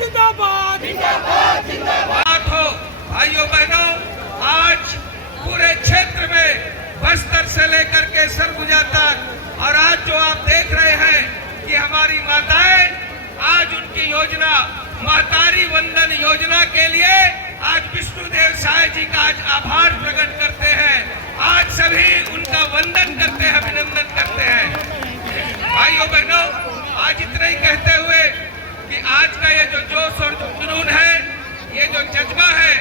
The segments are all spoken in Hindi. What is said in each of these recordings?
जिंदाबाद जिंदाबाद जिंदाबाद हो। भाइयों बहनों, आज पूरे क्षेत्र में बस्तर से लेकर के सरगुजा तक और आज जो आप देख रहे हैं कि हमारी माताएं आज उनकी योजना महतारी वंदन योजना के लिए आज विष्णुदेव साय जी का आज आभार प्रकट करते हैं। आज सभी उनका वंदन करते हैं, अभिनंदन करते हैं। भाइयों बहनों, आज इतना ही कहते हुए कि आज का ये जो जोश और जुनून है, ये जो जज्बा है,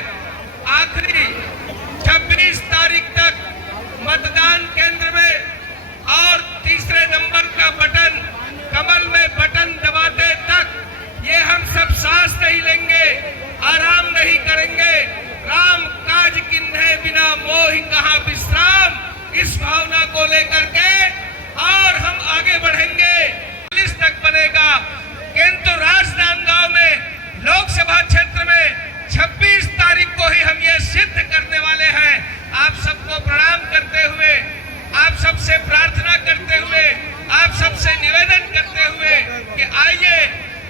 आखिरी 26 तारीख तक मतदान केंद्र में और तीसरे नंबर का बटन कमल में बटन दबाते तक ये हम सब सांस नहीं लेंगे, आराम नहीं करेंगे। राम काज किन्हे बिना मोहि कहाँ विश्राम, इस भावना को लेकर के और हम आगे बढ़ेंगे। पुलिस तक बनेगा, किंतु राजनांदगांव में लोकसभा क्षेत्र में 26 तारीख को ही हम ये सिद्ध करने वाले हैं। आप सबको प्रणाम करते हुए, आप सबसे प्रार्थना करते हुए, आप सबसे निवेदन करते हुए कि आइए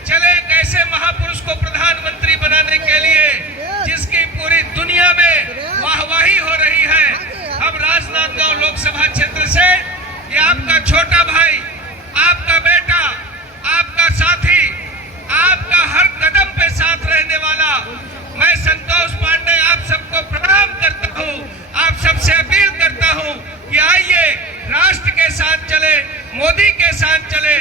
चले कैसे महापुरुष को प्रधानमंत्री बनाने के लिए, जिसकी पूरी दुनिया में वाहवाही हो रही है। हम राजनांदगांव लोकसभा क्षेत्र से ये आपका छोटा भाई, आपका बेटा, आपका साथी, आपका हर कदम पे साथ रहने वाला मैं संतोष पांडे आप सबको प्रणाम करता हूँ। आप सबसे अपील करता हूँ कि आइए राष्ट्र के साथ चले, मोदी के साथ चले।